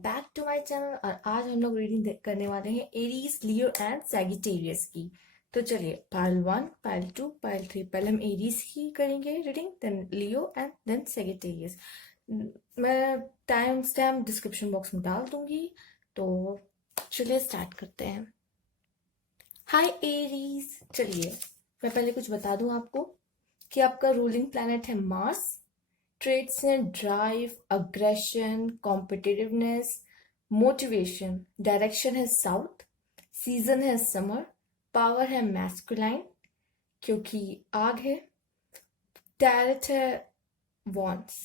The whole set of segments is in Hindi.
Back to my channel. और आज हम लोग रीडिंग करने वाले हैं एरीज, लियो एंड सैजिटेरियस की। तो चलिए, पाइल 1, पाइल 2, पाइल 3। पहले हम एरीज की करेंगे reading, then Leo and then Sagittarius. मैं टाइम स्टैम्प डिस्क्रिप्शन बॉक्स में डाल दूंगी। तो चलिए स्टार्ट करते हैं। Hi Aries. चलिए मैं पहले कुछ बता दूं आपको कि आपका रूलिंग प्लैनेट है मार्स। ट्रेड्स हैं drive, aggression, competitiveness, motivation. Direction है साउथ। सीजन है समर। पावर है मैस्कुलाइन क्योंकि आग है। टैरेट है वॉन्स।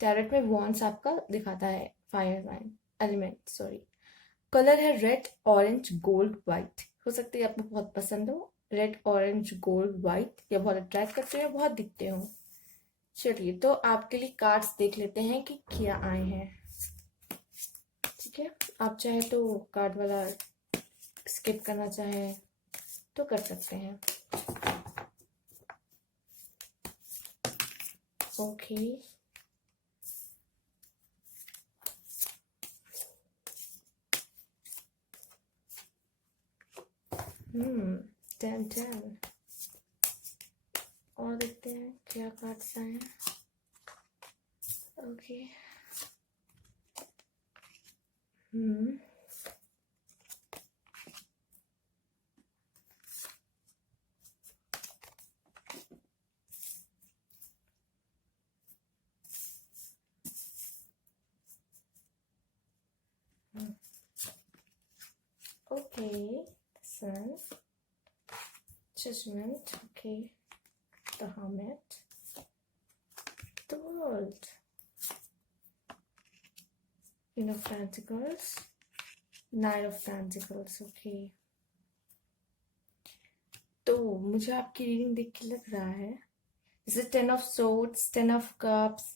टैरेट में वॉन्स आपका दिखाता है fire line element, sorry. Colour है रेड, ऑरेंज, गोल्ड, वाइट। हो सकता है आपको बहुत पसंद हो रेड, ऑरेंज, गोल्ड, वाइट, या बहुत अट्रैक्ट करते हो या बहुत दिखते हो। चलिए तो आपके लिए कार्ड्स देख लेते हैं कि क्या आए हैं। ठीक है, आप चाहे तो कार्ड वाला स्किप करना चाहे तो कर सकते हैं। Okay, ten ten. और देखते हैं क्या कार्ड्स आए हैं। Okay, okay, sun, judgement, okay, the hermit, the world, queen of pentacles, nine of pentacles, okay. तो मुझे आपकी रीडिंग देख के लग रहा है जैसे 10 of swords, 10 of cups,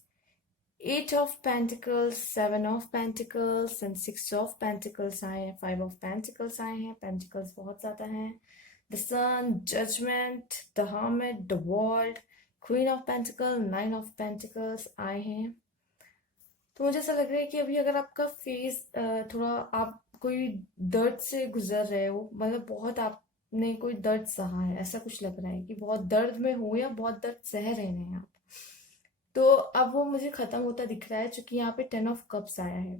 8 of pentacles, 7 of pentacles and 6 of pentacles आए हैं। 5 ऑफ पेंटिकल्स आए हैं। पेंटिकल्स बहुत ज्यादा हैं। The sun, judgement, the hermit, the world, queen of pentacle, 9 of pentacles आए हैं। तो मुझे ऐसा लग रहा है कि अभी अगर आपका फेस थोड़ा, आप कोई दर्द से गुजर रहे हो, मतलब बहुत आपने कोई दर्द सहा है, ऐसा कुछ लग रहा है कि बहुत दर्द में हो या बहुत दर्द सह रहे हैं आप। तो अब वो मुझे खत्म होता दिख रहा है क्योंकि यहाँ पे 10 ऑफ कप्स आया है।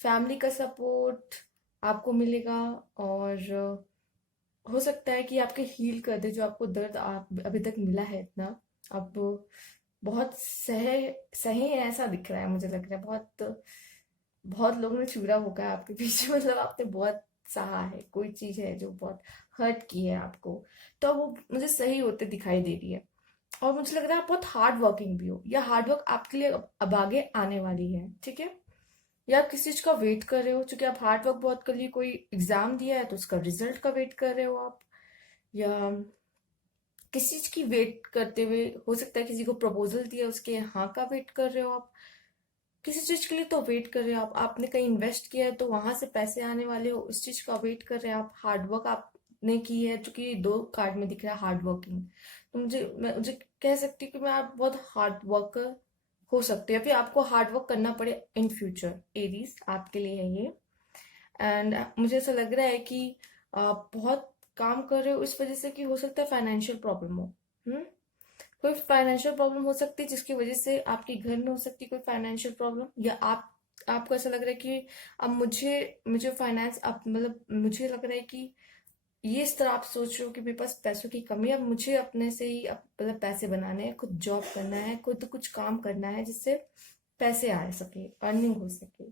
फैमिली का सपोर्ट आपको मिलेगा। और हो सकता है कि आपके हील कर दे जो आपको दर्द आप अभी तक मिला है इतना। अब बहुत सही है ऐसा दिख रहा है, मुझे लग रहा है बहुत बहुत लोगों ने चूरा होगा आपके पीछे। मतलब आपने बहुत सहा है, कोई चीज है जो बहुत हर्ट की है आपको, तो वो मुझे सही होते दिखाई दे रही है। और मुझे लग रहा है आप बहुत हार्ड वर्किंग भी हो, या हार्ड वर्क आपके लिए अब आगे आने वाली है। ठीक है, या आप किसी चीज का वेट कर रहे हो, क्योंकि आप हार्ड वर्क बहुत कर लिए, कोई एग्जाम दिया है तो उसका रिजल्ट का वेट कर रहे हो आप, या किसी चीज की वेट करते हुए, हो सकता है किसी को प्रपोजल दिया उसके हाँ का वेट कर रहे हो आप। किसी चीज के लिए तो वेट कर रहे हो आप, आपने कहीं इन्वेस्ट किया है तो वहां से पैसे आने वाले हो, इस चीज का वेट कर रहे हैं आप। हार्ड वर्क आपने की है, जो कि दो कार्ड में दिख रहा है हार्ड वर्किंग। तो मुझे कह सकती हूँ कि मैं आप बहुत हार्ड वर्कर हो सकते हैं, फिर आपको हार्ड वर्क करना पड़े इन फ्यूचर। एरीज आपके लिए है ये। एंड मुझे ऐसा लग रहा है कि आप बहुत काम कर रहे हो इस वजह से कि हो सकता है फाइनेंशियल प्रॉब्लम हो। हम्म, कोई फाइनेंशियल प्रॉब्लम हो सकती है जिसकी वजह से आपके घर में हो सकती है कोई फाइनेंशियल प्रॉब्लम, या आपको ऐसा लग रहा है कि अब मुझे मुझे फाइनेंस, अब मतलब मुझे लग रहा है कि ये इस तरह आप सोच रहे हो कि मेरे पास पैसों की कमी है, अब मुझे अपने से ही अब मतलब पैसे बनाने हैं, खुद जॉब करना है, खुद कुछ काम करना है जिससे पैसे आ सके, अर्निंग हो सके।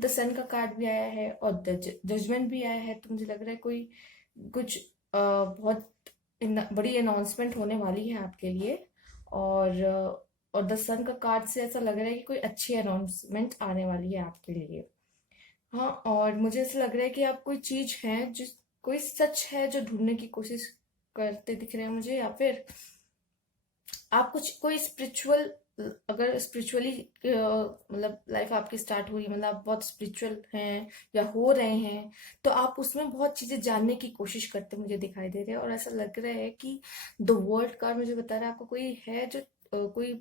द सन का कार्ड भी आया है और द जजमेंट भी आया है। तो मुझे लग रहा है कोई कुछ बहुत बड़ी अनाउंसमेंट होने वाली है आपके लिए। और और द सन का कार्ड से ऐसा लग रहा है कि कोई अच्छी अनाउंसमेंट आने वाली है आपके लिए। हाँ, और मुझे ऐसा लग रहा है कि आप कोई चीज है जिस, कोई सच है जो ढूंढने की कोशिश करते दिख रहे हैं मुझे, या फिर आप कुछ कोई स्पिरिचुअल, अगर स्पिरिचुअली मतलब लाइफ आपकी स्टार्ट हुई, मतलब आप बहुत स्पिरिचुअल हैं या हो रहे हैं, तो आप उसमें बहुत चीजें जानने की कोशिश करते मुझे दिखाई दे रहे हैं। और ऐसा लग रहा है कि द वर्ल्ड कार्ड मुझे बता रहा है आपको कोई है जो कोई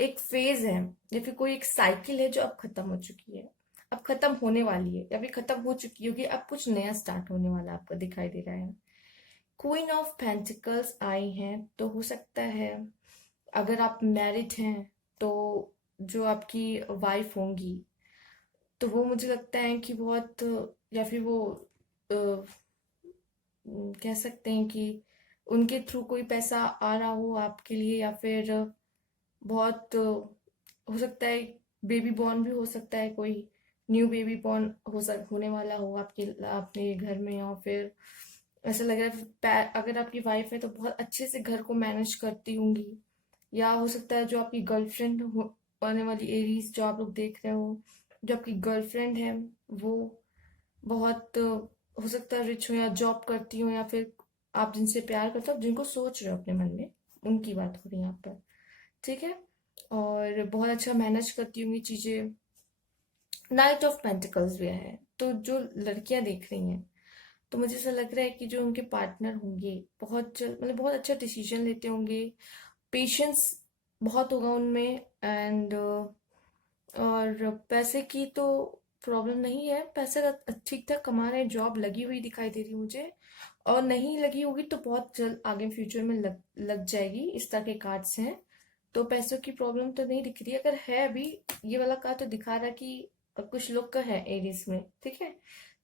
एक फेज है या फिर कोई एक साइकिल है जो अब खत्म हो चुकी है। अब खत्म होने वाली है या फिर खत्म हो चुकी होगी, अब कुछ नया स्टार्ट होने वाला आपको दिखाई दे रहा है। क्वीन ऑफ पेंटिकल्स आई हैं, तो हो सकता है अगर आप मैरिड हैं तो जो आपकी वाइफ होंगी तो वो मुझे लगता है कि बहुत, या फिर वो कह सकते हैं कि उनके थ्रू कोई पैसा आ रहा हो आपके लिए, या फिर बहुत हो सकता है बेबी बॉर्न भी हो सकता है, कोई न्यू बेबी बॉर्न होने वाला हो आपके अपने घर में, या फिर ऐसा लग रहा है अगर आपकी वाइफ है तो बहुत अच्छे से घर को मैनेज करती होंगी। या हो सकता है जो आपकी गर्लफ्रेंड आने वाली एरीज जो आप लोग देख रहे हो, जो आपकी गर्लफ्रेंड है वो बहुत हो सकता है रिच हो या जॉब करती हो, या फिर आप जिनसे प्यार करते हो, जिनको सोच रहे हो अपने मन में, उनकी बात हो रही है यहाँ पर। ठीक है, और बहुत अच्छा मैनेज करती होंगी चीजें। नाइट ऑफ पेंटिकल्स भी है, तो जो लड़कियां देख रही हैं तो मुझे ऐसा लग रहा है कि जो उनके पार्टनर होंगे बहुत जल्द, मतलब बहुत अच्छा डिसीजन लेते होंगे, पेशेंस बहुत होगा उनमें, एंड और पैसे की तो प्रॉब्लम नहीं है, पैसा ठीक ठाक कमा रहे हैं, जॉब लगी हुई दिखाई दे रही है मुझे, और नहीं लगी होगी तो बहुत जल्द आगे फ्यूचर में लग जाएगी, इस तरह के कार्ड्स हैं। तो पैसों की प्रॉब्लम तो नहीं दिख रही, अगर है अभी ये वाला कार्ड तो दिखा रहा है कि कुछ लोग का है एरीज में, ठीक है,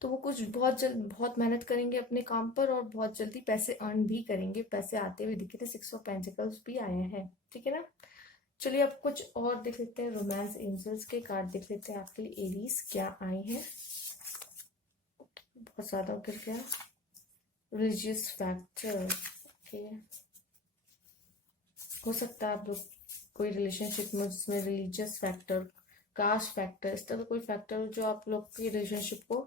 तो वो कुछ बहुत जल्द बहुत मेहनत करेंगे अपने काम पर और बहुत जल्दी पैसे अर्न भी करेंगे, पैसे आते हुए दिखे थे, 6 ऑफ पेंटिकल्स भी आए हैं, ठीक है ना। चलिए अब कुछ और देख लेते हैं, रोमांस एंजल्स के कार्ड देख लेते हैं आपके लिए एरीज क्या आए हैं। बहुत ज्यादा गिर गया। रिलीजियस फैक्टर, ओके, हो सकता है आप लोग कोई रिलेशनशिप में जिसमें रिलीजियस फैक्टर, कास्ट फैक्टर, इस तरह का कोई फैक्टर जो आप लोग की रिलेशनशिप को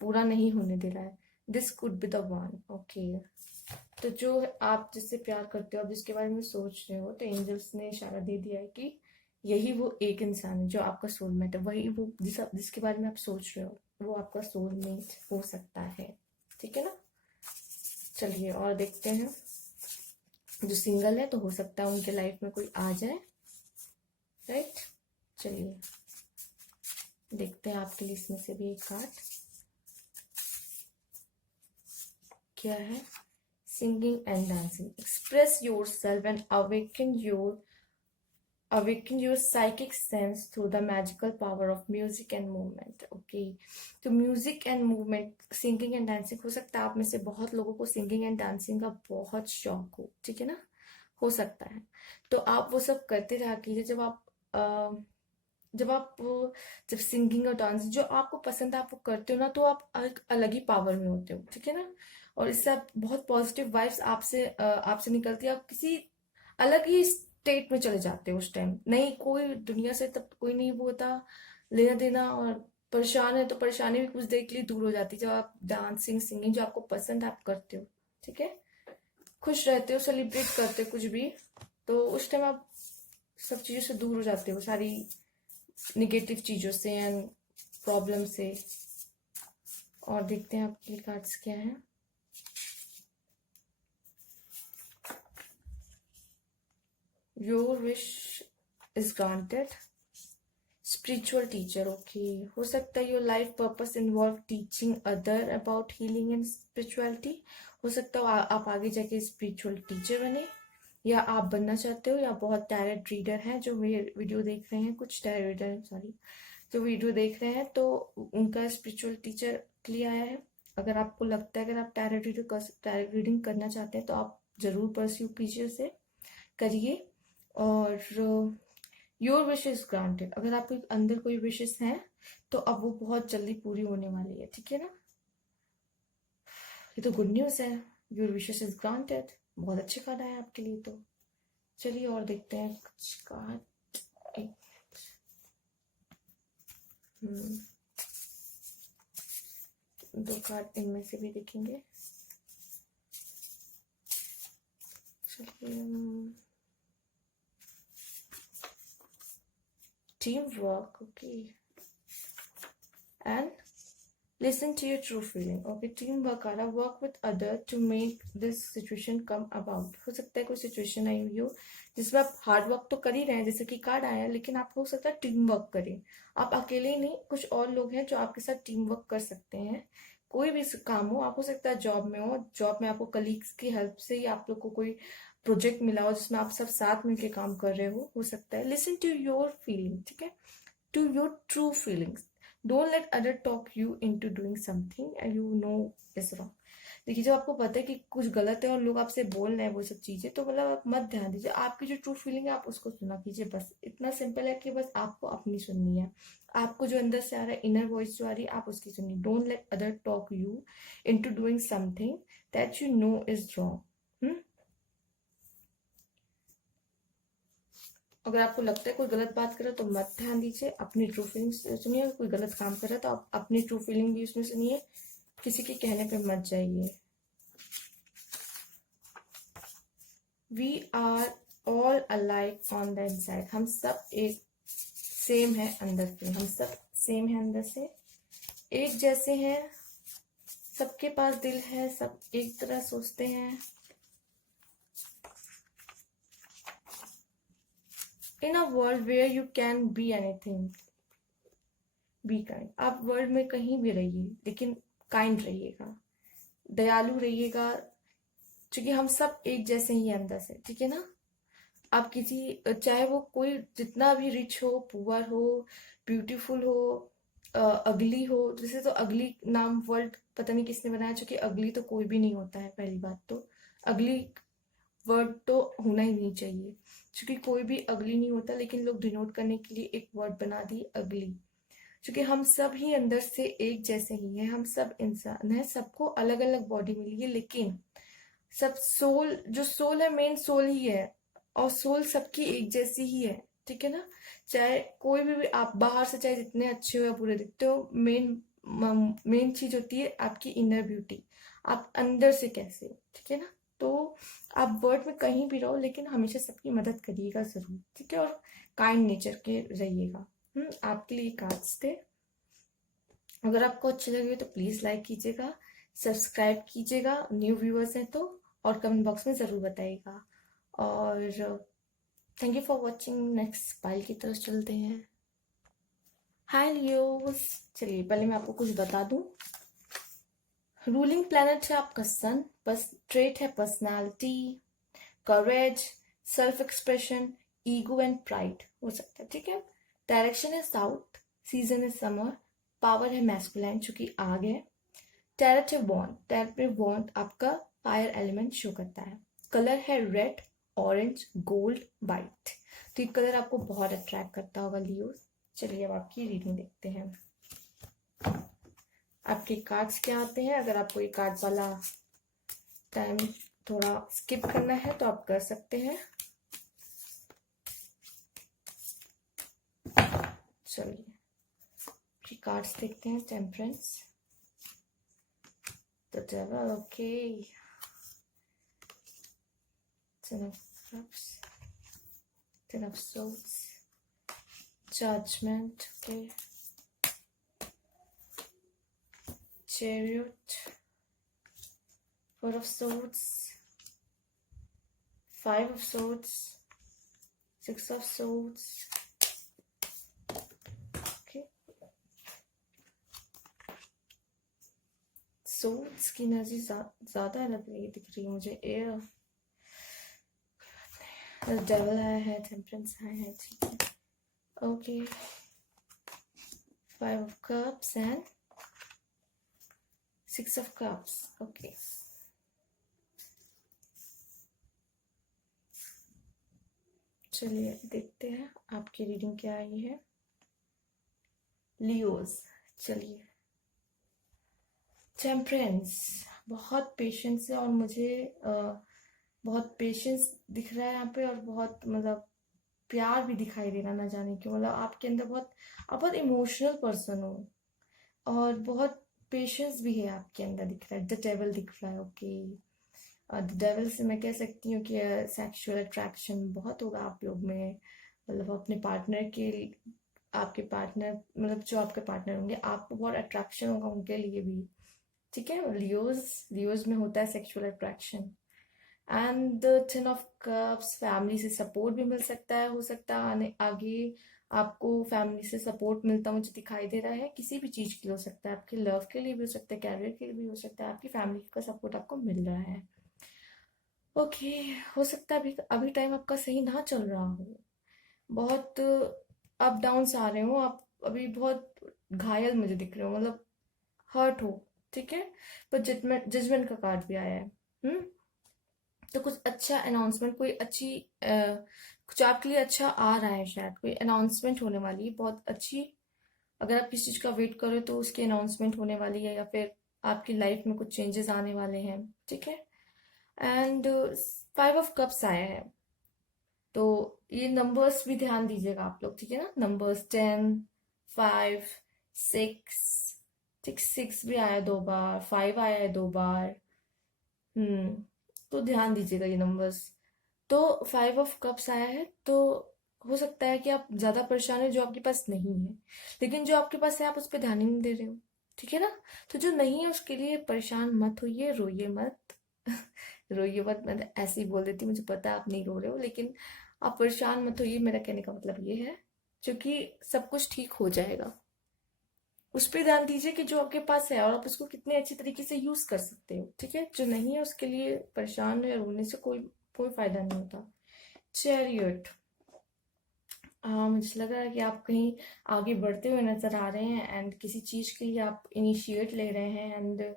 पूरा नहीं होने दे रहा है। This could be the one, okay. तो जो आप जिससे प्यार करते हो, आप जिसके बारे में सोच रहे हो, तो एंजल्स ने इशारा दे दिया है कि यही वो एक इंसान है जो आपका सोलमेट है, वही वो जिसके बारे में आप सोच रहे हो वो आपका सोलमेट हो सकता है, ठीक है ना। चलिए और देखते हैं, जो सिंगल है तो हो सकता है उनके लाइफ में कोई आ जाए, राइट। चलिए देखते हैं आपके लिए इसमें से भी एक कार्ड क्या है। Singing and dancing, express your self and awaken your psychic sense through the magical power of music and movement, okay। तो music and movement, singing and dancing, हो सकता है आप में से बहुत लोगों को सिंगिंग एंड डांसिंग का बहुत शौक हो, ठीक है ना, हो सकता है। तो आप वो सब करते रहा कीजिए, जब आप जब सिंगिंग और डांसिंग जो आपको पसंद है आप वो करते हो ना, तो आप एक अलग ही पावर में होते हो, ठीक है ना। और इससे आप बहुत पॉजिटिव वाइब्स आपसे निकलती है, आप किसी अलग ही स्टेट में चले जाते हो उस टाइम, नहीं कोई दुनिया से तब कोई नहीं वो होता लेना देना, और परेशान है तो परेशानी भी कुछ देर के लिए दूर हो जाती है जब आप डांसिंग सिंगिंग जो आपको पसंद है आप करते हो, ठीक है। खुश रहते हो, सेलिब्रेट करते हो कुछ भी, तो उस टाइम आप सब चीजों से दूर हो जाते हो, सारी निगेटिव चीजों से एंड प्रॉब्लम से। और देखते हैं आपके कार्ड्स क्या है। Your wish is granted, spiritual teacher, okay. हो सकता है your life purpose involve teaching other about healing and spirituality, हो सकता है आप आगे जाके स्पिरिचुअल टीचर बने, या आप बनना चाहते हो, या बहुत टैरेट रीडर हैं जो मेरे वीडियो देख रहे हैं, कुछ टैरेट रीडर सॉरी जो वीडियो देख रहे हैं तो उनका स्पिरिचुअल टीचर के लिए आया है। अगर आपको लगता है अगर आप टैरेट रीडिंग करना चाहते हैं तो आप जरूर परस्यू कीजिए, उसे करिए। और योर विश इज ग्रांटेड, अगर आपके अंदर कोई विशेष हैं तो अब वो बहुत जल्दी पूरी होने वाली है, ठीक है ना। ये तो गुड न्यूज है, योर विशेस इज ग्रांटेड, बहुत अच्छे कार्ड आए आपके लिए। तो चलिए और देखते हैं कुछ कार्ड, दो कार्ड इनमें से भी देखेंगे। चलिए, team work, okay, and Listen to your true feeling. Okay, team work आ रहा, work with other to make this situation come about. हो सकता है कोई सिचुएशन आई हुई हो जिसमें आप हार्ड वर्क तो कर ही रहे हैं, जैसे कि कार्ड आया, लेकिन आप हो सकता है टीम वर्क करें. आप अकेले ही नहीं, कुछ और लोग हैं जो आपके साथ टीम वर्क कर सकते हैं. कोई भी काम हो, आप हो सकता है जॉब में हो, जॉब में आपको कलीग्स की हेल्प से ही आप लोग को कोई प्रोजेक्ट मिला हो जिसमें आप सब साथ मिलकर काम कर रहे हो सकता है. लिसन टू योर फीलिंग, ठीक है, to your true feelings. Don't let other talk you into doing something and you know is wrong. देखिए, जब आपको पता है कि कुछ गलत है और लोग आपसे बोल रहे हैं वो सब चीजें, तो मतलब आप मत ध्यान दीजिए. आपकी जो ट्रू फीलिंग है आप उसको सुना कीजिए. बस इतना सिंपल है कि बस आपको अपनी सुननी है. आपको जो अंदर से आ रहा है, इनर वॉइस जो आ रही है, आप उसकी सुनिए. Don't let other talk you into doing something that you know is wrong. अगर आपको लगता है कोई गलत बात कर रहा है तो मत ध्यान दीजिए, अपनी ट्रू फीलिंग्स सुनिए. कोई गलत काम कर रहा है तो आप अपनी ट्रू फीलिंग भी उसमें सुनिए, किसी के कहने पे मत जाइए. We are all alike on the inside. हम सब एक सेम है अंदर से, हम सब सेम है अंदर से, एक जैसे हैं. सबके पास दिल है, सब एक तरह सोचते हैं. In a world where you can be anything, be kind. आप वर्ल्ड में कहीं भी रहिए, लेकिन काइंड रहिएगा, दयालु रहिएगा, क्योंकि हम सब एक जैसे ही अंदर से, ठीक है ना. आप किसी, चाहे वो कोई जितना भी रिच हो, पुअर हो, ब्यूटीफुल हो, अगली हो. जैसे तो अगली नाम वर्ल्ड पता नहीं किसने बनाया, क्योंकि अगली तो कोई भी नहीं होता है. पहली बात तो अगली वर्ड तो होना ही नहीं चाहिए, क्योंकि कोई भी अगली नहीं होता, लेकिन लोग डिनोट करने के लिए एक वर्ड बना दी अगली. क्योंकि हम सब ही अंदर से एक जैसे ही हैं, हम सब इंसान हैं, सबको अलग अलग बॉडी मिली है, लेकिन सब सोल, जो सोल है मेन सोल ही है, और सोल सबकी एक जैसी ही है, ठीक है ना. चाहे कोई भी आप बाहर से चाहे जितने अच्छे हो या बुरे दिखते हो, मेन चीज होती है आपकी इनर ब्यूटी, आप अंदर से कैसे हो, ठीक है ना. तो आप वर्ल्ड में कहीं भी रहो, लेकिन हमेशा सबकी मदद करिएगा जरूर, ठीक है, और काइंड नेचर के रहिएगा. आपके लिए कार्ड्स थे. अगर आपको अच्छे लगे तो प्लीज लाइक कीजिएगा, सब्सक्राइब कीजिएगा, न्यू व्यूअर्स हैं तो, और कमेंट बॉक्स में जरूर बताइएगा. और thank you for watching. Next pile की तरफ चलते हैं. हाय लियोस, चलिए पहले मैं आपको कुछ बता दूं. रूलिंग प्लैनेट है आपका सन, बस ट्रेट है personality, courage, self expression, ego and pride हो सकता है, ठीक है. डायरेक्शन है साउथ, सीजन है समर, पावर है मैस्कुलाइन चूंकि आग है. टैरेट है वॉन्ड, टैरेट में वॉन्ड आपका फायर एलिमेंट शो करता है. कलर है रेड, ऑरेंज, गोल्ड, वाइट. तो ये कलर आपको बहुत अट्रैक्ट करता होगा लियो. चलिए अब आपकी रीडिंग देखते हैं. आपके कार्ड्स क्या आते हैं. अगर आपको ये कार्ड वाला टाइम थोड़ा स्किप करना है तो आप कर सकते हैं. चलिए कार्ड्स देखते हैं. Temperance, the devil, okay, ten of cups, ten of swords, judgement, okay, chariot, four of swords, five of swords, six of swords. Souls की एनर्जी ज्यादा लग रही दिख रही है मुझे. एयर, डेविल आया है, टेम्परेंस आया है, ठीक है, okay. Five of cups and six of cups, okay. चलिए देखते हैं आपकी रीडिंग क्या आई है लियोस. चलिए, टेम्परेंस, बहुत पेशेंस है, और मुझे बहुत पेशेंस दिख रहा है यहाँ पे, और बहुत मतलब प्यार भी दिखाई दे रहा, ना जाने क्यों. मतलब आपके अंदर आप बहुत इमोशनल पर्सन हो, और बहुत पेशेंस भी है आपके अंदर दिख रहा है. द डेविल दिख रहा है, ओके. द डेविल से मैं कह सकती हूँ कि सेक्सुअल अट्रैक्शन बहुत होगा आप लोग में, मतलब अपने पार्टनर के आपके पार्टनर, मतलब जो आपके पार्टनर होंगे, आपको बहुत अट्रैक्शन होगा उनके लिए भी, ठीक है। लियोज में होता है sexual attraction. And the 10 of Cups, family से सपोर्ट भी मिल सकता है, हो सकता है आने आगे आपको फैमिली से सपोर्ट मिलता मुझे दिखाई दे रहा है। किसी भी चीज के लिए हो सकता है, आपके लव के लिए भी हो सकता है, कैरियर के लिए भी हो सकता है, आपकी फैमिली का सपोर्ट आपको मिल रहा है। ओके, हो सकता है अभी अभी टाइम आपका सही ना चल रहा हो, बहुत अप डाउन्स आ रहे हो, आप अभी बहुत घायल मुझे दिख रहे हो, मतलब हर्ट हो, ठीक है। पर जजमेंट जजमेंट का कार्ड भी आया है। हम्म। तो कुछ अच्छा अनाउंसमेंट, कोई अच्छी कुछ आपके लिए अच्छा आ रहा है, शायद कोई अनाउंसमेंट होने वाली है बहुत अच्छी। अगर आप किसी चीज का वेट करो तो उसकी अनाउंसमेंट होने वाली है, या फिर आपकी लाइफ में कुछ चेंजेस आने वाले हैं, ठीक है। एंड 5 of Cups आया है, तो ये नंबर्स भी ध्यान दीजिएगा आप लोग, ठीक है ना। नंबर्स 10, 5, 6, 6 भी आया 2 बार, 5 आया है 2 बार। हम्म। तो ध्यान दीजिएगा ये नंबर्स। तो 5 of Cups आया है, तो हो सकता है कि आप ज्यादा परेशान है जो आपके पास नहीं है, लेकिन जो आपके पास है आप उस पर ध्यान ही नहीं दे रहे हो, ठीक है ना। तो जो नहीं है उसके लिए परेशान मत होइए, रोइए मत। रोइए मत, मैं तो ऐसे ही बोल देती हूँ, मुझे पता है आप नहीं रो रहे हो, लेकिन आप परेशान मत होइए, मेरा कहने का मतलब ये है, क्योंकि सब कुछ ठीक हो जाएगा। उस पर ध्यान दीजिए कि जो आपके पास है और आप उसको कितने अच्छे तरीके से यूज कर सकते हो, ठीक है। जो नहीं है उसके लिए परेशान या रोने से कोई कोई फायदा नहीं होता। चैरियट, हाँ मुझे लग रहा है कि आप कहीं आगे बढ़ते हुए नजर आ रहे हैं, एंड किसी चीज के लिए आप इनिशिएट ले रहे हैं, एंड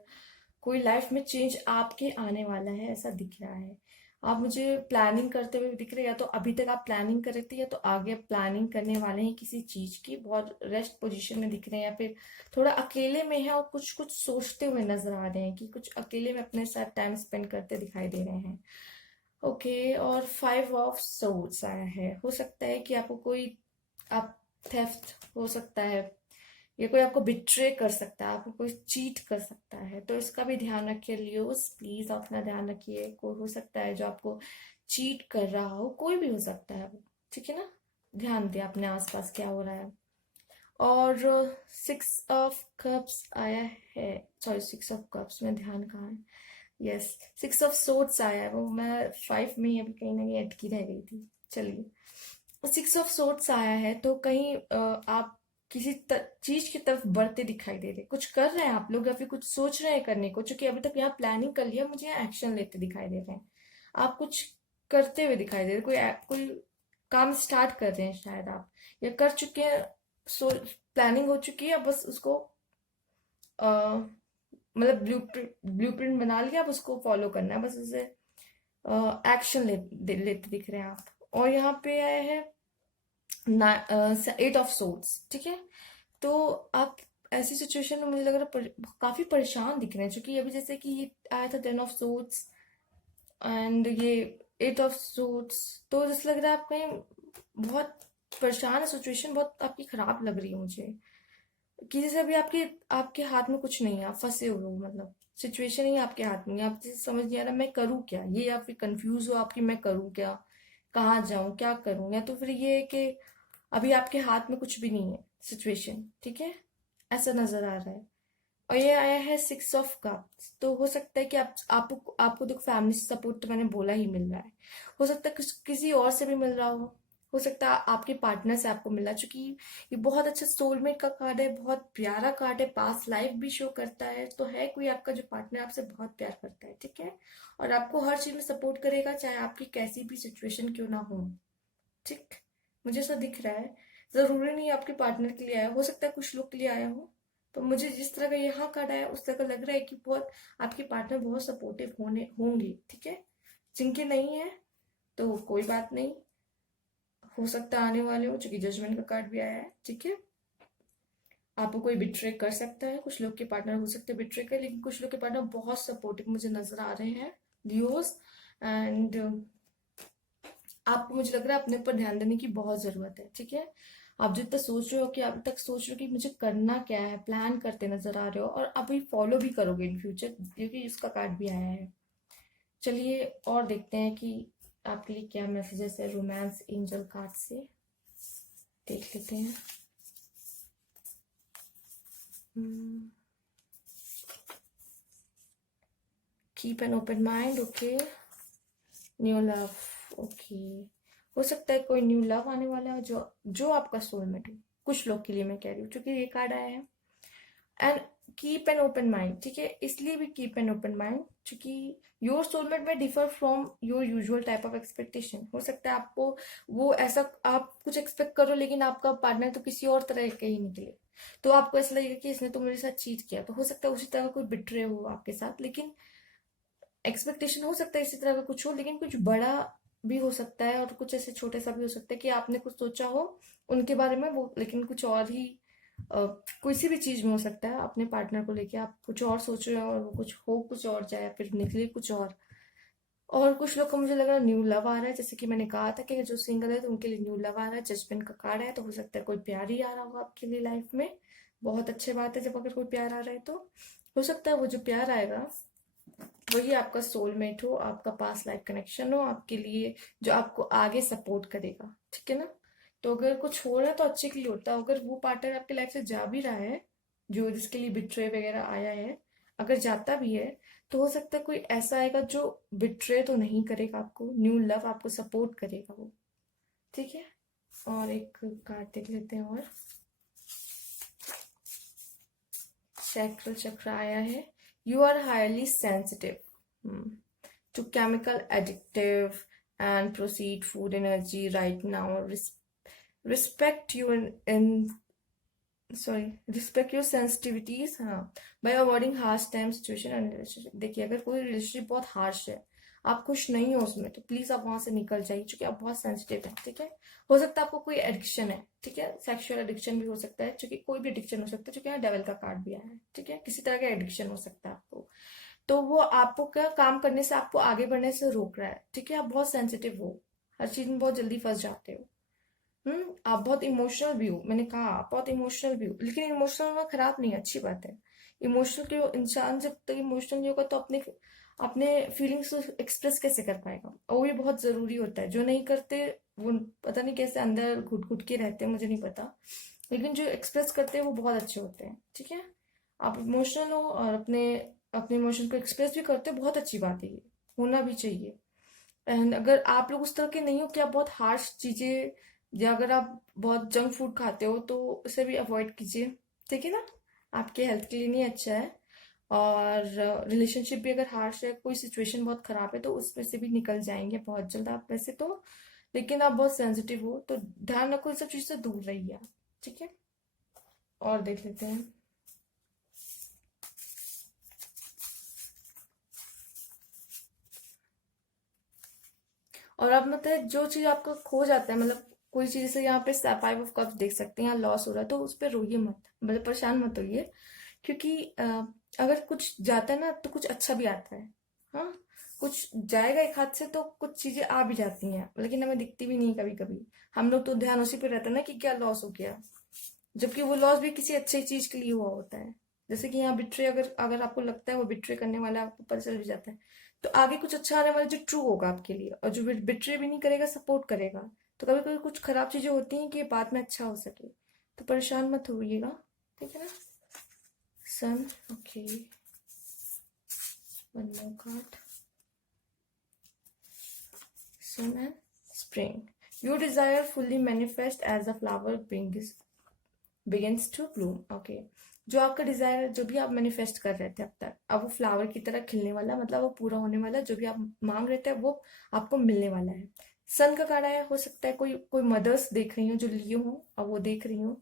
कोई लाइफ में चेंज आपके आने वाला है ऐसा दिख रहा है। आप मुझे प्लानिंग करते हुए दिख रहे हैं, या तो अभी तक आप प्लानिंग कर रहे थे, या तो आगे आप प्लानिंग करने वाले हैं किसी चीज की, बहुत रेस्ट पोजीशन में दिख रहे हैं, या फिर थोड़ा अकेले में है और कुछ कुछ सोचते हुए नजर आ रहे हैं, कि कुछ अकेले में अपने साथ टाइम स्पेंड करते दिखाई दे रहे हैं। ओके, और 5 of Swords आया है, हो सकता है कि आपको कोई, आप थेफ्ट हो सकता है, या कोई आपको बिट्रे कर सकता है, आपको कोई चीट कर सकता है, तो इसका भी ध्यान रखिए लियोस, प्लीज अपना ध्यान रखिए। कोई हो सकता है जो आपको चीट कर रहा हो, कोई भी हो सकता है वो, ठीक है ना। ध्यान दिया अपने आसपास क्या हो रहा है। और 6 of Cups आया है, सॉरी 6 of Cups में ध्यान कहाँ है, यस 6 of Swords आया है, वो मैं 5 में ही अभी कहीं ना कहीं अटकी रह गई थी। चलिए, 6 of Swords आया है, तो कहीं आप किसी चीज की तरफ बढ़ते दिखाई दे रहे, कुछ कर रहे हैं आप लोग, या फिर कुछ सोच रहे हैं करने को, क्योंकि अभी तक यहाँ प्लानिंग कर लिया, मुझे यहाँ एक्शन लेते दिखाई दे रहे हैं। आप कुछ करते हुए दिखाई दे रहे, कोई काम स्टार्ट कर रहे हैं शायद आप, या कर चुके हैं। सो प्लानिंग हो चुकी है, अब बस उसको मतलब ब्लूप्रिंट बना लिया, अब उसको फॉलो करना है, बस उसे एक्शन लेते दिख रहे हैं आप। और यहाँ पे आया है 8 of Swords, ठीक है। तो आप ऐसी सिचुएशन में मुझे लग रहा है काफी परेशान दिख रहे हैं, क्योंकि अभी जैसे कि ये आया था 10 of Swords, एंड ये 8 of Swords, तो जैसे लग रहा है आप कहीं बहुत परेशान है, सिचुएशन बहुत आपकी खराब लग रही है मुझे, कि जैसे अभी आपके आपके हाथ में कुछ नहीं है, आप फंसे हुए हो, मतलब सिचुएशन ही आपके हाथ में है, आप जैसे समझ नहीं आ रहा मैं करूँ क्या, ये या फिर कंफ्यूज हो आपकी मैं करूँ क्या, कहाँ जाऊं, क्या करूं, या तो फिर ये है कि अभी आपके हाथ में कुछ भी नहीं है सिचुएशन, ठीक है, ऐसा नजर आ रहा है। और ये आया है 6 of Cups, तो हो सकता है कि आपको आपको तो फैमिली से सपोर्ट तो मैंने बोला ही मिल रहा है, हो सकता है किसी और से भी मिल रहा हो सकता है आपके पार्टनर से आपको मिला, चूंकि ये बहुत अच्छा सोलमेट का कार्ड है, बहुत प्यारा कार्ड है, पास्ट लाइफ भी शो करता है, तो है कोई आपका जो पार्टनर आपसे बहुत प्यार करता है, ठीक है, और आपको हर चीज में सपोर्ट करेगा, चाहे आपकी कैसी भी सिचुएशन क्यों ना हो, ठीक। मुझे ऐसा दिख रहा है, जरूरी नहीं आपके पार्टनर के लिए आया, हो सकता है कुछ लोग के लिए आया हो, तो मुझे जिस तरह का यहाँ कार्ड आया उस तरह का लग रहा है कि बहुत आपके पार्टनर बहुत सपोर्टिव होने होंगे, ठीक है। जिनके नहीं है तो कोई बात नहीं, हो सकता है आने वाले हो, क्योंकि जजमेंट का कार्ड भी आया है, ठीक है। आपको कोई बिट्रे कर सकता है, कुछ लोग के पार्टनर हो सकते हैं बिट्रे कर, लेकिन कुछ लोग के पार्टनर बहुत सपोर्टिव मुझे नजर आ रहे हैं, लियोस। एंड आपको मुझे लग रहा है अपने ऊपर ध्यान देने की बहुत जरूरत है, ठीक है। आप जितना सोच रहे हो कि अब तक सोच रहे हो कि मुझे करना क्या है, प्लान करते नजर आ रहे हो, और अभी फॉलो भी करोगे इन फ्यूचर, क्योंकि इसका कार्ड भी आया है। चलिए और देखते हैं कि आपके लिए क्या मैसेजेस है रोमांस एंजल कार्ड से, देख लेते हैं। Keep an open mind, okay. New love, okay. हो सकता है कोई न्यू लव आने वाला है जो जो आपका सोलमेट हो, कुछ लोग के लिए मैं कह रही हूँ, क्योंकि ये कार्ड आया है। And keep an open mind, ठीक है, इसलिए भी कीप एन ओपन माइंड क्योंकि योर सोलमेट में differ from your usual type of expectation. हो सकता है आपको वो ऐसा आप कुछ एक्सपेक्ट करो, लेकिन आपका पार्टनर तो किसी और तरह का ही निकले, तो आपको ऐसा लगेगा कि इसने तो मेरे साथ चीट किया। तो हो सकता है उसी तरह कोई बिट्रे हो आपके साथ, लेकिन एक्सपेक्टेशन हो सकता है इसी तरह का कुछ हो, लेकिन कुछ बड़ा भी हो सकता है और कुछ ऐसे छोटे सा भी हो सकता है कि आपने कुछ सोचा हो उनके बारे में, वो लेकिन कुछ और ही किसी भी चीज में हो सकता है। अपने पार्टनर को लेके आप कुछ और सोच रहे हो और वो कुछ हो कुछ और जाए, फिर निकले कुछ और कुछ लोग को मुझे लग रहा है न्यू लव आ रहा है, जैसे कि मैंने कहा था कि जो सिंगल है तो उनके लिए न्यू लव आ रहा है। जजमेंट का कार्ड है, तो हो सकता है कोई प्यार ही आ रहा हो आपके लिए लाइफ में। बहुत अच्छी बात है जब अगर कोई प्यार आ रहा है, तो हो सकता है वो जो प्यार आएगा वही आपका सोलमेट हो, आपका पास्ट लाइफ कनेक्शन हो आपके लिए, जो आपको आगे सपोर्ट करेगा, ठीक है ना। तो अगर कुछ हो रहा है तो अच्छे के लिए होता है। अगर वो पार्टनर आपकी लाइफ से जा भी रहा है, जो जिसके लिए बिट्रे वगैरह आया है, अगर जाता भी है, तो हो सकता है कोई ऐसा आएगा जो बिट्रे तो नहीं करेगा आपको, न्यू लव आपको सपोर्ट करेगा वो, ठीक है। और एक कार्ड देख लेते हैं और चक्र चक्र आया है। You are highly sensitive to chemical addictive and processed food energy right now. Respect you in sorry respect your sensitivities, हाँ, by avoiding harsh time situation and relationship. देखिए अगर कोई रिलेशनशिप बहुत हार्श है, आप खुश नहीं हो उसमें, तो प्लीज आप वहां से निकल जाइए, क्योंकि आप बहुत सेंसिटिव हैं, ठीक है। हो सकता है आपको कोई एडिक्शन है, ठीक है, सेक्सुअल एडिक्शन भी हो सकता है, क्योंकि कोई भी एडिक्शन हो सकता है, क्योंकि यहाँ डेविल का कार्ड भी आया है, ठीक है, किसी तरह का एडिक्शन हो सकता है आपको। तो वो आपको क्या काम करने से, आपको आगे बढ़ने से रोक रहा है, ठीक है। आप बहुत सेंसिटिव हो, हर चीज में बहुत जल्दी फंस जाते हो। आप बहुत इमोशनल भी हो, मैंने कहा आप बहुत इमोशनल भी हो, लेकिन इमोशनल होना खराब नहीं है, अच्छी बात है। इमोशनल क्यों, इंसान जब तक इमोशनल नहीं होगा तो अपने अपने फीलिंग्स एक्सप्रेस कैसे कर पाएगा, और वो भी बहुत जरूरी होता है। जो नहीं करते वो पता नहीं कैसे अंदर घुट घुट के रहते हैं, मुझे नहीं पता, लेकिन जो एक्सप्रेस करते हैं वो बहुत अच्छे होते हैं, ठीक है। आप इमोशनल हो और अपने अपने इमोशन को एक्सप्रेस भी करते हो, बहुत अच्छी बात है, ये होना भी चाहिए। एंड अगर आप लोग उस तरह के नहीं हो कि आप बहुत हार्श चीजें, या अगर आप बहुत जंक फूड खाते हो तो उसे भी अवॉइड कीजिए, ठीक है ना, आपके हेल्थ के लिए नहीं अच्छा है। और रिलेशनशिप भी अगर हार्श है, कोई सिचुएशन बहुत खराब है, तो उसमें से भी निकल जाएंगे बहुत जल्द आप वैसे तो, लेकिन आप बहुत सेंसिटिव हो तो ध्यान रखो, इस सब चीज से दूर रहिए आप, ठीक है। और देख लेते हैं। और अब मतलब जो चीज आपका खो जाता है, मतलब कोई चीज, जैसे यहाँ पे 5 ऑफ कप्स देख सकते हैं, यहाँ लॉस हो रहा है, तो उस पर रोइए मत, मतलब परेशान मत होइए, क्योंकि अगर कुछ जाता है ना तो कुछ अच्छा भी आता है। हाँ, कुछ जाएगा एक हाथ से तो कुछ चीजें आ भी जाती हैं, लेकिन हमें दिखती भी नहीं कभी कभी। हम लोग तो ध्यान उसी पे रहता है ना कि क्या लॉस हो गया, जबकि वो लॉस भी किसी अच्छी चीज के लिए हुआ होता है। जैसे कि यहाँ बिट्रे, अगर अगर आपको लगता है वो बिट्रे करने वाला है, आपको पता चल भी जाता है, तो आगे कुछ अच्छा आने वाला जो ट्रू होगा आपके लिए, और जो बिट्रे भी नहीं करेगा, सपोर्ट करेगा। तो कभी कभी कुछ खराब चीजें होती हैं कि बाद में अच्छा हो सके, तो परेशान मत होइएगा, ठीक है ना। Sun, okay, one more card, sun and spring. Your desire fully manifest as a flower begins to bloom, okay। जो आपका डिजायर, जो भी आप मैनिफेस्ट कर रहे थे अब तक, अब वो फ्लावर की तरह खिलने वाला है, मतलब वो पूरा होने वाला है। जो भी आप मांग रहे थे वो आपको मिलने वाला है। सन का कार्ड आया, हो सकता है कोई कोई मदर्स देख रही हो जो लिए हूँ, और वो देख रही हूँ,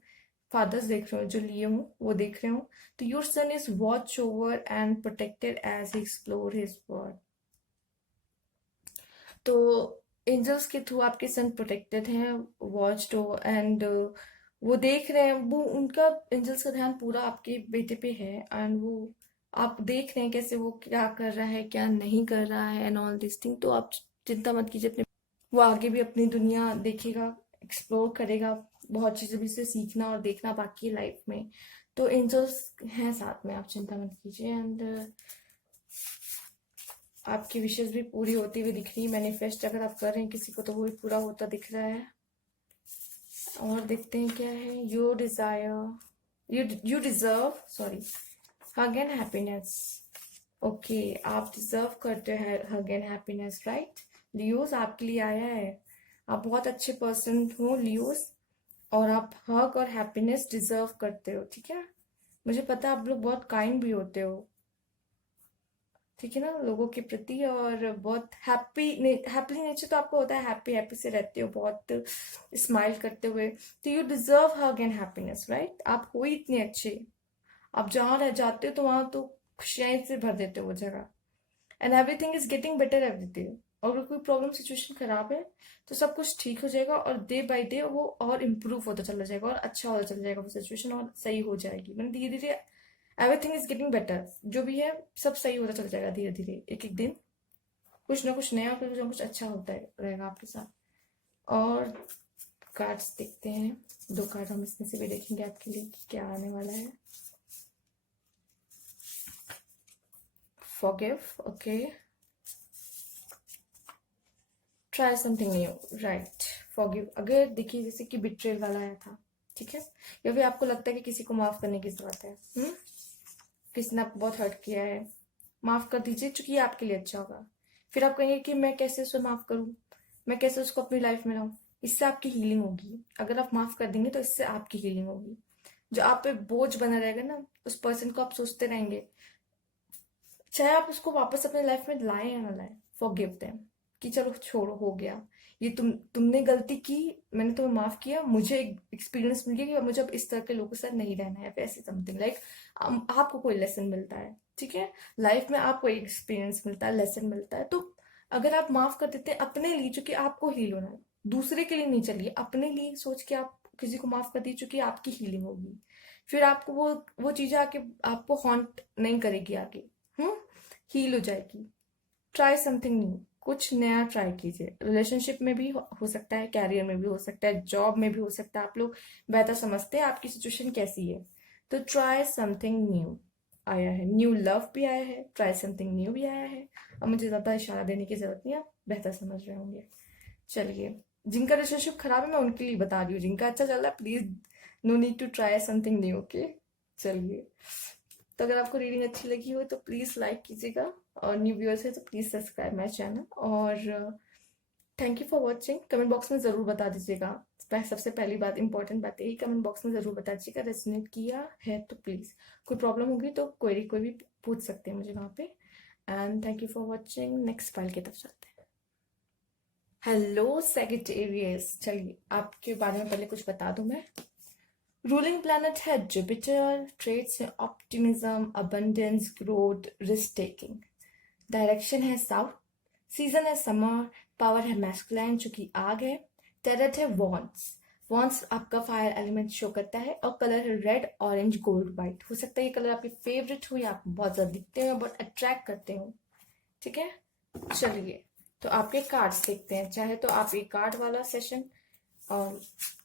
फादर्स देख रहे हो जो लिए हूँ, वो देख रहे हो। तो your son is watch over and protected as he explore his world. तो एंजल्स के थ्रू आपके सन प्रोटेक्टेड हैं, वॉच्ड हो, एंड वो देख रहे हैं, वो उनका एंजल्स का ध्यान पूरा आपके बेटे पे है, एंड वो आप देख रहे हैं कैसे वो क्या कर रहा है क्या नहीं कर रहा है एंड ऑल दिस थिंग। तो आप चिंता मत कीजिए, अपने वो आगे भी अपनी दुनिया देखेगा, एक्सप्लोर करेगा, बहुत चीजें भी से सीखना और देखना बाकी है लाइफ में। तो एंजल्स हैं साथ में, आप चिंता मत कीजिए। एंड आपकी विशेष भी पूरी होती हुई दिख रही है। मैनिफेस्ट अगर आप कर रहे हैं किसी को, तो वो भी पूरा होता दिख रहा है। और देखते हैं क्या है। Your desire you deserve, sorry, hug and happiness. Okay, आप डिजर्व करते हैं hug and happiness, right? Leos आपके लिए आया है। आप बहुत अच्छे पर्सन हो लियोस, और आप हग और हैप्पीनेस डिजर्व करते हो, ठीक है? मुझे पता है आप लोग बहुत काइंड भी होते हो, ठीक है ना, लोगों के प्रति, और बहुत हैप्पी नेचर तो आपको होता है, हैप्पी हैप्पी से रहते हो, बहुत स्माइल करते हुए। तो you deserve hug and happiness, right? आप हो ही इतने अच्छे, आप जहाँ रह जाते हो तो वहां तो खुशियां से भर देते हो वो जगह। And everything is getting better every day. और अगर कोई प्रॉब्लम सिचुएशन खराब है तो सब कुछ ठीक हो जाएगा, और डे बाय डे वो और इम्प्रूव होता चला जाएगा, और अच्छा होता चला जाएगा वो सिचुएशन, और सही हो जाएगी। मैंने धीरे धीरे एवरीथिंग इज गेटिंग बेटर, जो भी है सब सही होता चला जाएगा धीरे धीरे, एक एक दिन कुछ ना कुछ नया, कुछ ना कुछ अच्छा होता है रहेगा आपके साथ। और कार्ड्स देखते हैं, 2 कार्ड हम इसमें से भी देखेंगे आपके लिए कि क्या आने वाला है। Forgive, okay, try something new, right. Forgive, अगर देखिए जैसे कि बिट्रेल वाला आया था, ठीक है, या फिर आपको लगता है कि किसी को माफ करने की जरूरत है, किसी ने आपको बहुत हर्ट किया है, माफ कर दीजिए, क्योंकि ये आपके लिए अच्छा होगा। फिर आप कहेंगे कि मैं कैसे उसे माफ करूं, मैं कैसे उसको अपनी लाइफ में लाऊं। इससे आपकी हीलिंग होगी, अगर आप माफ कर देंगे तो इससे आपकी हीलिंग होगी। जो आप पे बोझ बना रहेगा ना, उस पर्सन को आप सोचते रहेंगे, चाहे आप उसको वापस अपने लाइफ में लाए या ना लाए, फॉरगिव देम, कि चलो छोड़ो, हो गया, ये तुमने गलती की, मैंने तुम्हें माफ किया, मुझे एक एक्सपीरियंस मिल गया कि अब मुझे अब इस तरह के लोगों के साथ नहीं रहना है, ऐसे समथिंग लाइक आपको कोई लेसन मिलता है, ठीक है, लाइफ में आपको एक एक्सपीरियंस मिलता है, लेसन मिलता है। तो अगर आप माफ कर देते हैं अपने लिए, चूंकि आपको हील होना है, दूसरे के लिए नहीं, चलिए अपने लिए सोच के आप किसी को माफ कर दीजिए, चूंकि आपकी हीलिंग होगी। फिर आपको वो चीजें आके आपको हॉन्ट नहीं करेगी आगे, हम्म, हील हो जाएगी। ट्राई समथिंग न्यू, कुछ नया ट्राई कीजिए। रिलेशनशिप में भी हो सकता है, कैरियर में भी हो सकता है, जॉब में भी हो सकता है, आप लोग बेहतर समझते हैं आपकी सिचुएशन कैसी है। तो ट्राई समथिंग न्यू आया है, न्यू लव भी आया है, ट्राई समथिंग न्यू भी आया है। अब मुझे ज्यादा इशारा देने की जरूरत नहीं है, आप बेहतर समझ रहे होंगे। चलिए, जिनका रिलेशनशिप खराब है मैं उनके लिए बता रही हूँ, जिनका अच्छा चल रहा है please no need to try something new, okay. चलिए, तो अगर आपको रीडिंग अच्छी लगी हो तो प्लीज़ लाइक कीजिएगा, और न्यू व्यूअर्स है तो प्लीज़ सब्सक्राइब माई चैनल, और thank you for watching. Comment box में ज़रूर बता दीजिएगा, सबसे पहली बात, इंपॉर्टेंट बात यही, कमेंट बॉक्स में ज़रूर बता दीजिएगा रेजोनेट किया है तो प्लीज़। कोई प्रॉब्लम होगी तो कोई भी पूछ सकते हैं मुझे वहाँ पे। And thank you for watching, next file की तरफ चलते हैं। हेलो सेजिटेरियस, चलिए आपके बारे में पहले कुछ बता दूं मैं। रूलिंग प्लैनेट है जुपिटर, ट्रेड्स है optimism, abundance, growth, risk taking, direction है साउथ, सीजन है समर, पावर है मैस्कुलाइन जो कि आग है, टेरेट है वॉन्स, वॉन्स आपका फायर एलिमेंट शो करता है, और कलर है रेड, ऑरेंज, गोल्ड, व्हाइट। हो सकता है ये कलर आपके फेवरेट हो या आप बहुत ज्यादा दिखते हो, बहुत अट्रैक्ट करते हो, ठीक है। चलिए, तो आपके कार्ड्स देखते हैं, चाहे तो आप एक कार्ड वाला सेशन और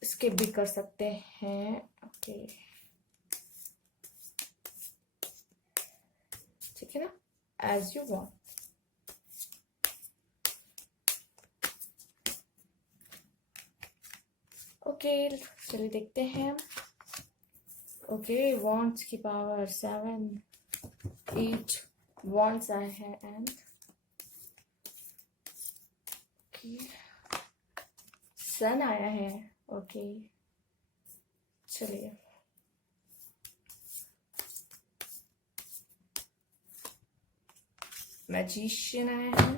स्किप भी कर सकते हैं, ओके, ठीक है ना, एज यू वांट। ओके, चलिए देखते हैं। ओके, वॉन्ट्स की पावर 7, 8 वॉन्ट्स आए हैं, एंड सन आया है, ओके। चलिए, मैजिशियन आया है,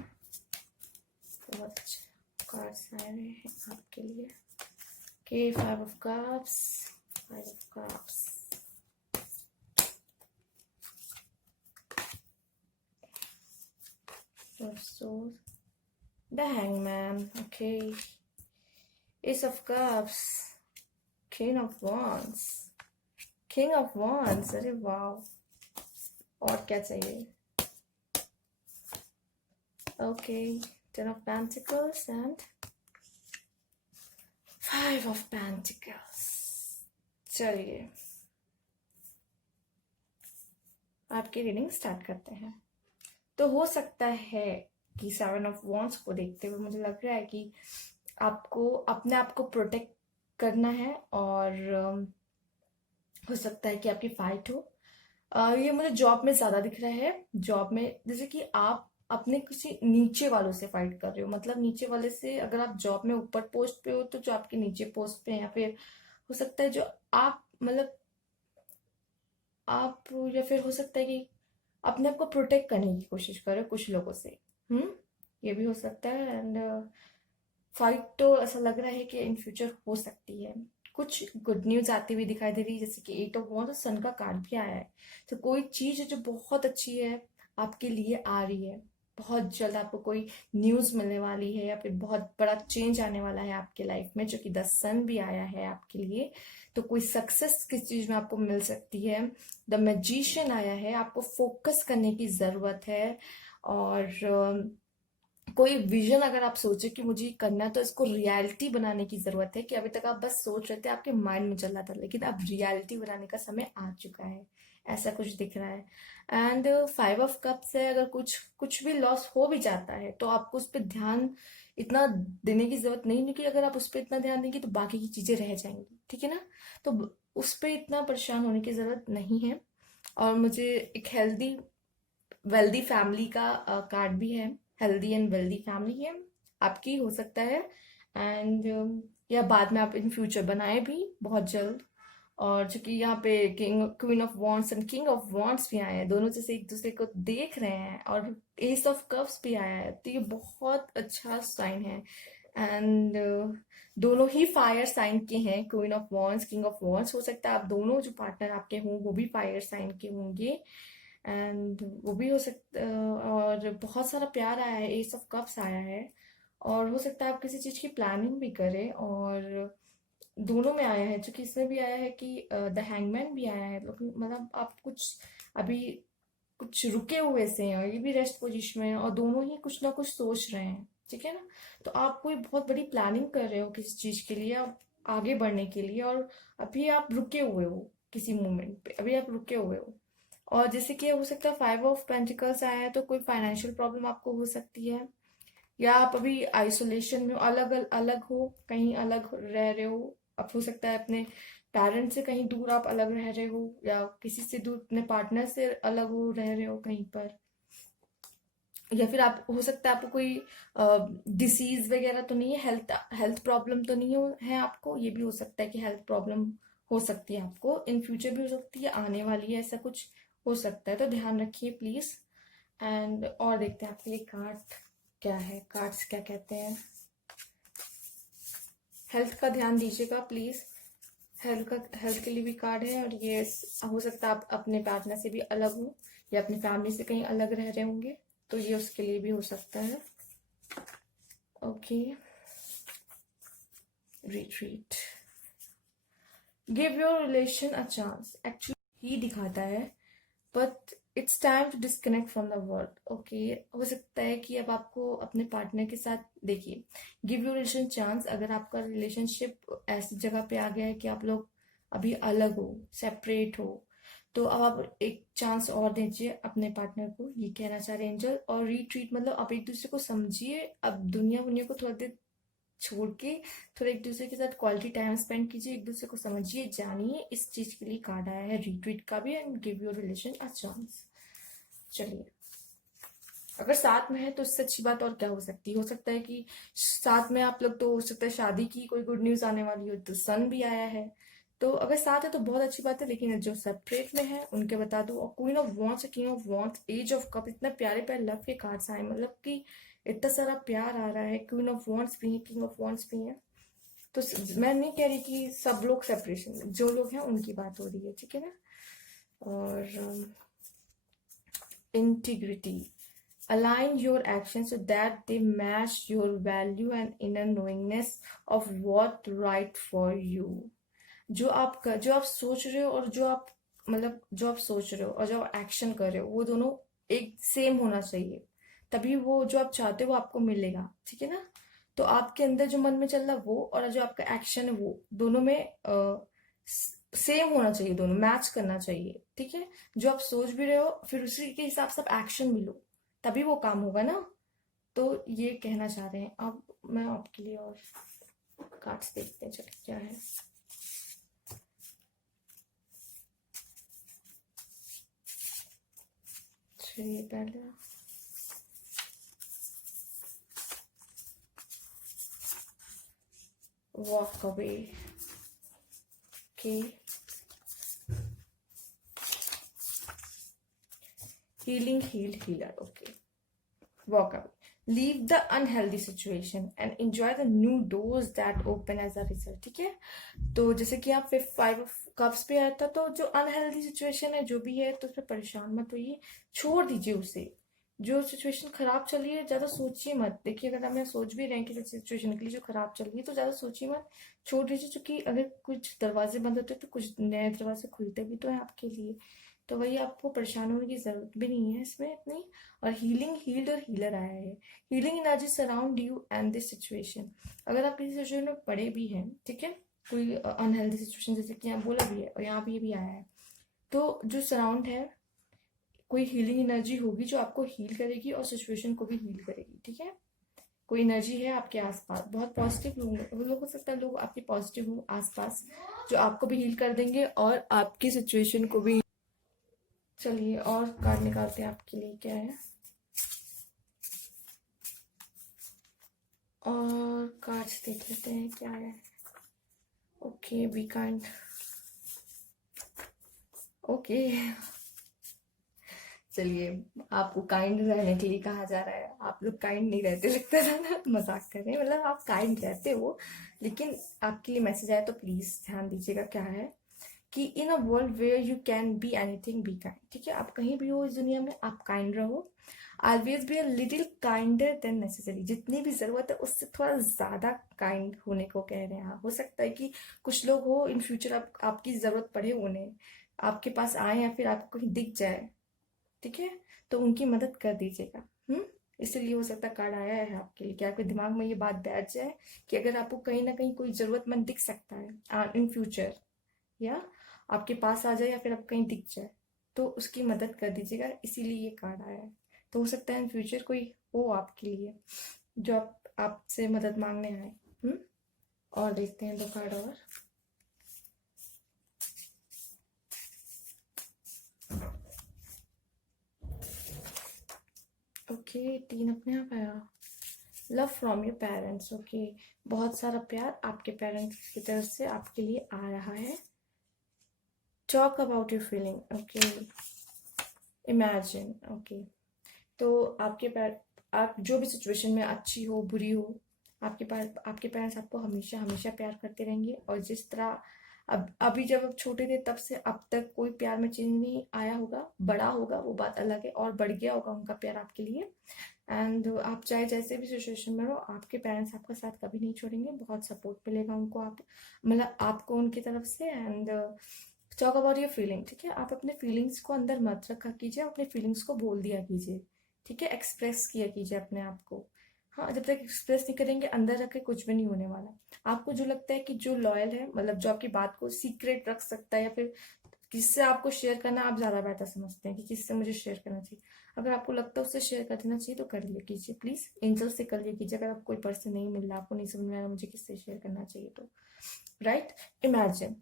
बहुत अच्छे कार्ड्स आए हुए हैं आपके लिए। Okay, 5 of cups, 5 of cups, the hangman, okay, ace of cups, king of wands, king of wands, अरे वाह, और क्या चाहिए। Okay, 10 of pentacles and 5 of pentacles। चलिए, आपकी रीडिंग स्टार्ट करते हैं। तो हो सकता है कि 7 ऑफ वॉन्ड्स को देखते हुए मुझे लग रहा है कि आपको अपने आप को प्रोटेक्ट करना है, और हो सकता है कि आपकी फाइट हो। ये मुझे जॉब में ज्यादा दिख रहा है। जॉब में जैसे कि आप अपने किसी नीचे वालों से फाइट कर रहे हो, मतलब नीचे वाले से, अगर आप जॉब में ऊपर पोस्ट पे हो तो जो आपके नीचे पोस्ट पे हैं, या फिर हो सकता है जो आप मतलब आप, या फिर हो सकता है कि अपने आप को प्रोटेक्ट करने की कोशिश कर रहे हो कुछ लोगों से। ये भी हो सकता है। एंड फाइट तो ऐसा लग रहा है कि इन फ्यूचर हो सकती है। कुछ गुड न्यूज आती हुई दिखाई दे रही है, जैसे कि 8 ऑफ वॉन्ड्स और सन का कार्ड भी आया है। तो कोई चीज है जो बहुत अच्छी है आपके लिए आ रही है। बहुत जल्द आपको कोई न्यूज मिलने वाली है, या फिर बहुत बड़ा चेंज आने वाला है आपके लाइफ में, जो कि द सन भी आया है आपके लिए। तो कोई सक्सेस किस चीज में आपको मिल सकती है। द मैजिशियन आया है, आपको फोकस करने की जरूरत है। और कोई विजन अगर आप सोचे कि मुझे ये करना है, तो इसको रियलिटी बनाने की जरूरत है। कि अभी तक आप बस सोच रहे थे, आपके माइंड में चल रहा था, लेकिन अब रियलिटी बनाने का समय आ चुका है। ऐसा कुछ दिख रहा है। एंड 5 ऑफ कप्स है, अगर कुछ कुछ भी लॉस हो भी जाता है तो आपको उस पर ध्यान इतना देने की जरूरत नहीं है, कि अगर आप उस पर इतना ध्यान देंगे तो बाकी की चीजें रह जाएंगी, ठीक है ना। तो उस पर इतना परेशान होने की जरूरत नहीं है। और मुझे एक हेल्दी वेल्दी फैमिली का कार्ड भी है। हेल्दी एंड वेल्दी फैमिली है आपकी, हो सकता है। एंड या बाद में आप इन फ्यूचर बनाए भी बहुत जल्द। और चूंकि यहाँ पे king queen of wands and king of wands भी आए हैं, दोनों जैसे एक दूसरे को देख रहे हैं, और एस ऑफ कप्स भी आया है, तो ये बहुत अच्छा साइन है। एंड दोनों ही फायर साइन के हैं, queen of wands king of wands. हो सकता है आप दोनों जो पार्टनर आपके हों वो भी फायर साइन के होंगे। एंड वो भी हो सकता, और बहुत सारा प्यार आया है, एस ऑफ कप्स आया है। और हो सकता है आप किसी चीज की प्लानिंग भी करें। और दोनों में आया है, क्योंकि इसमें भी आया है कि द हैंगमैन भी आया है, मतलब आप कुछ अभी कुछ रुके हुए से हैं, और ये भी रेस्ट पोजीशन में है, और दोनों ही कुछ ना कुछ सोच रहे हैं, ठीक है ना। तो आप कोई बहुत बड़ी प्लानिंग कर रहे हो किसी चीज के लिए, आप आगे बढ़ने के लिए, और अभी आप रुके हुए हो किसी मोमेंट पे, अभी आप रुके हुए हो। और जैसे कि हो सकता है 5 ऑफ पेंटिकल्स आया है, तो कोई फाइनेंशियल प्रॉब्लम आपको हो सकती है, या आप अभी आइसोलेशन में हो, अलग अलग हो, कहीं अलग रह रहे हो। अब हो सकता है अपने पेरेंट्स से कहीं दूर आप अलग रह रहे हो, या किसी से दूर अपने पार्टनर से अलग हो रह रहे हो कहीं पर। या फिर आप, हो सकता है आपको कोई डिसीज वगैरह तो नहीं है, हेल्थ हेल्थ प्रॉब्लम तो नहीं है आपको। ये भी हो सकता है कि हेल्थ प्रॉब्लम हो सकती है आपको, इन फ्यूचर भी हो सकती है, आने वाली है, ऐसा कुछ हो सकता है। तो ध्यान रखिए प्लीज। एंड और देखते हैं आपके लिए कार्ड क्या है, कार्ड्स क्या कहते हैं। हेल्थ का ध्यान दीजिएगा प्लीज। हेल्थ के लिए भी कार्ड है। और ये हो सकता है आप अपने पार्टनर से भी अलग हो, या अपनी फैमिली से कहीं अलग रह रहे होंगे, तो ये उसके लिए भी हो सकता है। Okay, retreat, give your relation a chance, actually ही दिखाता है, but it's time to disconnect from the world. Okay, हो सकता है कि अब आपको अपने पार्टनर के साथ, देखिए, गिव योर रिलेशन चांस, अगर आपका रिलेशनशिप ऐसी जगह पे आ गया है कि आप लोग अभी अलग हो, सेपरेट हो, तो अब आप एक चांस और दीजिए अपने पार्टनर को, ये कहना चाह रहे हैं एंजल। और रीट्रीट मतलब आप एक दूसरे को समझिए, अब दुनिया दुनिया को थोड़ा देर छोड़ के थोड़ा एक दूसरे के साथ क्वालिटी टाइम स्पेंड कीजिए, एक दूसरे को समझिए, जानिए। इस चीज के लिए कार्ड आया है रीट्रीट का भी, and give your relation a chance. चलिए, अगर साथ में है तो इससे अच्छी बात और क्या हो सकती है। हो सकता है कि साथ में आप लोग, तो हो सकता है शादी की कोई गुड न्यूज आने वाली हो, तो सन भी आया है। तो अगर साथ है तो बहुत अच्छी बात है, लेकिन जो सेपरेट में है उनके बता दो। और queen of wands, king of wands, ace of cup, इतना प्यारे प्यारे लव के कार्ड्स आए, मतलब कि इतना सारा प्यार आ रहा है। क्वीन ऑफ वॉन्ट्स भी है, किंग ऑफ वॉन्ट्स भी है। तो मैं नहीं कह रही कि सब लोग सेपरेशन, जो लोग हैं उनकी बात हो रही है, ठीक है ना। और integrity, align your actions so that they match your value and inner knowingness of what right for you। जो आप सोच रहे हो, और जो आप, मतलब जो आप सोच रहे हो और जो आप एक्शन कर रहे हो, वो दोनों एक सेम होना चाहिए, तभी वो जो आप चाहते हो वो आपको मिलेगा, ठीक है ना। तो आपके अंदर जो मन में चल रहा है वो, और जो आपका एक्शन है वो, दोनों में सेम होना चाहिए, दोनों मैच करना चाहिए, ठीक है। जो आप सोच भी रहे हो, फिर उसी के हिसाब से आप एक्शन भी लो, तभी वो काम होगा ना। तो ये कहना चाह रहे हैं। अब मैं आपके लिए और कार्ड्स देखते हैं, चलिए क्या है। चलिए पहले walk away. Okay. Healing, healed, healer. Okay. Walk away. Leave the unhealthy situation and enjoy the new doors that open as a result. ठीक है, तो जैसे कि आप 5 of Cups पे आया था, तो जो अनहेल्दी सिचुएशन है जो भी है, तो उसमें परेशान मत होइए, छोड़ दीजिए उसे। जो सिचुएशन खराब चल रही है ज्यादा सोचिए मत। देखिए, अगर हमें सोच भी रहे हैं कि सिचुएशन के लिए जो खराब चल रही है, तो ज्यादा सोचिए मत, छोड़ दीजिए। क्योंकि अगर कुछ दरवाजे बंद होते हैं तो कुछ नए दरवाजे खुलते भी तो है आपके लिए। तो वही, आपको परेशान होने की जरूरत भी नहीं है इसमें इतनी। और हीलिंग, हील्ड और हीलर आया है। Healing energy surround you and this situation. अगर आप किसी सिचुएशन में पड़े भी हैं, ठीक है, कोई अनहेल्दी सिचुएशन, जैसे कि यहाँ बोला भी है और यहाँ भी आया है, तो जो सराउंड है, कोई हीलिंग एनर्जी होगी जो आपको हील करेगी और सिचुएशन को भी हील करेगी। ठीक है, कोई एनर्जी है आपके आसपास, बहुत पॉजिटिव लोग हो सकता है, लोग आपके पॉजिटिव हो आसपास, जो आपको भी हील कर देंगे और आपकी सिचुएशन को भी। चलिए और कार्ड निकालते हैं आपके लिए क्या है, और कार्ड्स देख लेते हैं क्या है। Okay, be kind. ओके, चलिए, आपको काइंड रहने के लिए कहा जा रहा है। आप लोग काइंड नहीं रहते, लगता था ना, मजाक कर रहे हैं। मतलब आप काइंड रहते हो, लेकिन आपके लिए मैसेज आया तो प्लीज ध्यान दीजिएगा क्या है, कि in a world where you can be anything, be kind. ठीक है, आप कहीं भी हो इस दुनिया में, आप काइंड रहो। Always be a little kinder than necessary. जितनी भी जरूरत है उससे थोड़ा ज्यादा काइंड होने को कह रहे हैं। हो सकता है कि कुछ लोग हो इन फ्यूचर आपकी जरूरत पड़े, उन्हें आपके पास आए या फिर आपको कहीं दिख जाए, ठीक है, तो उनकी मदद कर दीजिएगा। इसलिए हो सकता है कार्ड आया है आपके लिए, कि आपके दिमाग में ये बात बैठ जाए कि अगर आपको कहीं ना कहीं कोई जरूरतमंद दिख सकता है इन फ्यूचर, या आपके पास आ जाए या फिर आप कहीं दिख जाए, तो उसकी मदद कर दीजिएगा। इसीलिए ये कार्ड आया है। तो हो सकता है इन फ्यूचर कोई हो आपके लिए जो आपसे मदद मांगने आए। और देखते हैं 2 कार्ड और। ओके, 3 अपने आप आया। Love from your parents. Okay, बहुत सारा प्यार आपके पेरेंट्स की तरफ से आपके लिए आ रहा है। Talk about your feeling. Okay, imagine. Okay, तो आप जो भी सिचुएशन में, अच्छी हो बुरी हो, आपके पेरेंट्स आपको हमेशा हमेशा प्यार करते रहेंगे। और जिस तरह अभी जब आप छोटे थे तब से अब तक कोई प्यार में चेंज नहीं आया होगा। बड़ा होगा वो बात अलग है, और बढ़ गया होगा उनका प्यार आपके लिए। एंड आप चाहे जैसे भी सिचुएशन में हो, आपके पेरेंट्स आपका साथ कभी नहीं छोड़ेंगे। बहुत सपोर्ट मिलेगा उनको, आप मतलब आपको उनकी तरफ से। And talk about your feeling. ठीक है, आप अपने फीलिंग्स को अंदर मत रखा कीजिए, अपने फीलिंग्स को बोल दिया कीजिए। ठीक है, एक्सप्रेस किया कीजिए अपने आप को। हाँ, जब तक एक्सप्रेस नहीं करेंगे, अंदर रख के कुछ भी नहीं होने वाला। आपको जो लगता है कि जो लॉयल है, मतलब जो आपकी बात को सीक्रेट रख सकता है, या फिर किससे आपको शेयर करना आप ज्यादा बेहतर समझते हैं कि किससे मुझे शेयर करना चाहिए, अगर आपको लगता है उससे शेयर कर देना चाहिए तो कर लिया कीजिए प्लीज। एंजल से कर लिया कीजिए। अगर आपको कोई पर्सन नहीं मिल रहा, आपको नहीं समझ में आ रहा मुझे किससे शेयर करना चाहिए, तो right. Imagine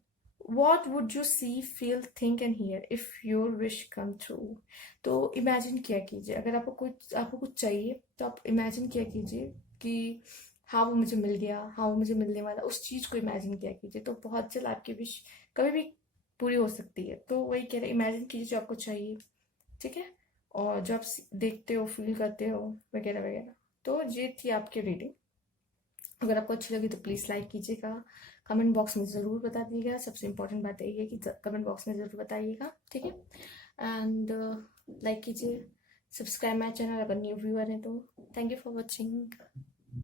what would you see, feel, think and hear if your wish come true। तो इमेजिन किया कीजिए, अगर आपको कुछ चाहिए तो आप इमेजिन किया कीजिए कि हाँ वो मुझे मिल गया, हाँ वो मुझे मिलने वाला, उस चीज को इमेजिन किया कीजिए। तो बहुत जल्द आपकी विश कभी भी पूरी हो सकती है। तो वही कह रहे, इमेजिन कीजिए जो आपको चाहिए, ठीक है, और जो आप देखते हो, फील करते हो, वगैरह वगैरह। तो ये थी आपकी रीडिंग। अगर आपको अच्छी लगी तो प्लीज़ लाइक कीजिएगा, कमेंट बॉक्स में ज़रूर बता दीजिएगा। सबसे इम्पोर्टेंट बात यही है कि कमेंट बॉक्स में ज़रूर बताइएगा, ठीक है। एंड लाइक कीजिए, सब्सक्राइब माई चैनल अगर न्यू व्यूअर है तो। Thank you for watching.